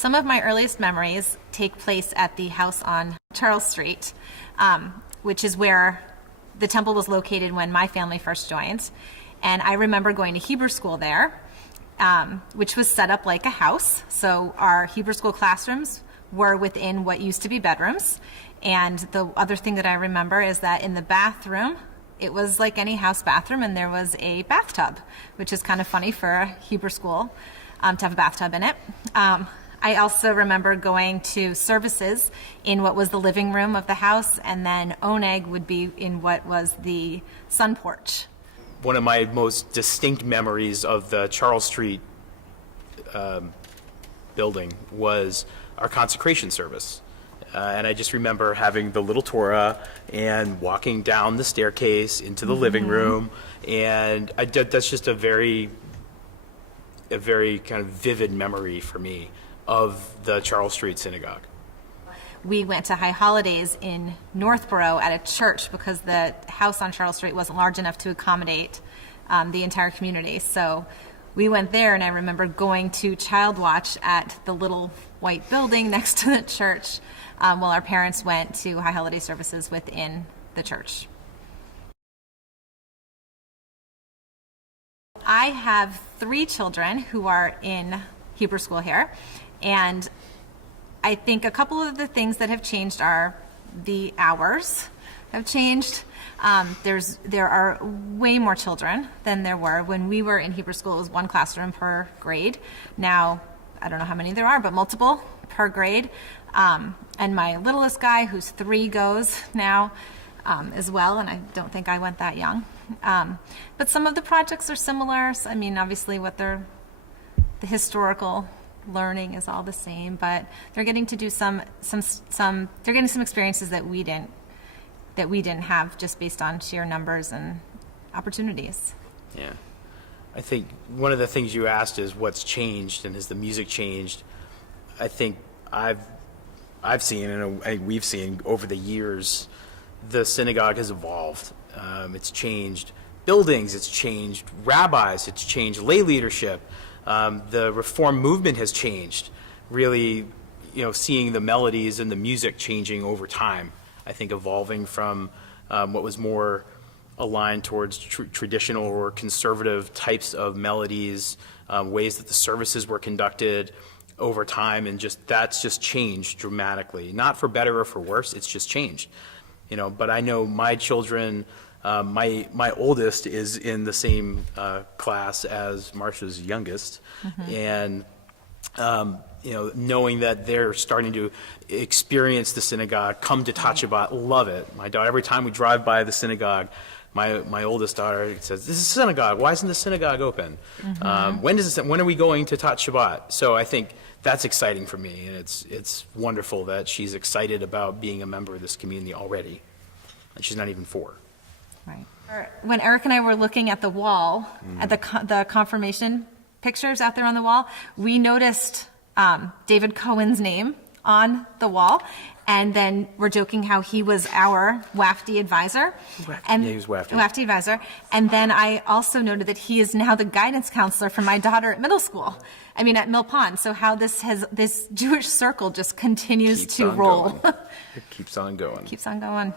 Some of my earliest memories take place at the house on Charles Street, which is where the temple was located when my family first joined. And I remember going to Hebrew school there, which was set up like a house. So our Hebrew school classrooms were within what used to be bedrooms. And the other thing that I remember is that in the bathroom, it was like any house bathroom, and there was a bathtub, which is kind of funny for a Hebrew school to have a bathtub in it. I also remember going to services in what was the living room of the house, and then Oneg would be in what was the sun porch. One of my most distinct memories of the Charles Street building was our consecration service. And I just remember having the little Torah and walking down the staircase into the living room. And that's just a very kind of vivid memory for me of the Charles Street Synagogue. We went to High Holidays in Northborough at a church because the house on Charles Street wasn't large enough to accommodate the entire community. So we went there, and I remember going to Child Watch at the little white building next to the church while our parents went to High Holiday services within the church. I have 3 children who are in Hebrew school here, and I think a couple of the things that have changed are the hours have changed. There are way more children than there were. When we were in Hebrew school, it was 1 classroom per grade. Now, I don't know how many there are, but multiple per grade. And my littlest guy, who's 3, goes now as well, and I don't think I went that young. But some of the projects are similar. I mean, obviously the historical learning is all the same, but they're getting to do they're getting some experiences that we didn't have just based on sheer numbers and opportunities. Yeah. I think one of the things you asked is what's changed and has the music changed. I think I've seen and we've seen over the years, the synagogue has evolved. It's changed buildings, it's changed rabbis, it's changed lay leadership. The Reform movement has changed, really, seeing the melodies and the music changing over time. I think evolving from what was more aligned towards traditional or conservative types of melodies, ways that the services were conducted over time, and that's just changed dramatically. Not for better or for worse, it's just changed. But I know my children, my oldest is in the same class as Marcia's youngest, and knowing that they're starting to experience the synagogue, come to Tat Shabbat, love it. My daughter, every time we drive by the synagogue, my oldest daughter says, "This is a synagogue. Why isn't the synagogue open? When are we going to Tat Shabbat?" So I think that's exciting for me, and it's wonderful that she's excited about being a member of this community already, and she's not even 4. Right. When Eric and I were looking at the wall, at the confirmation pictures out there on the wall, we noticed David Cohen's name on the wall, and then we're joking how he was our WAFD advisor. He was WAFD. WAFD advisor. And then I also noted that he is now the guidance counselor for my daughter at at Mill Pond. So how this Jewish circle just continues to roll. It keeps on going. Keeps on going.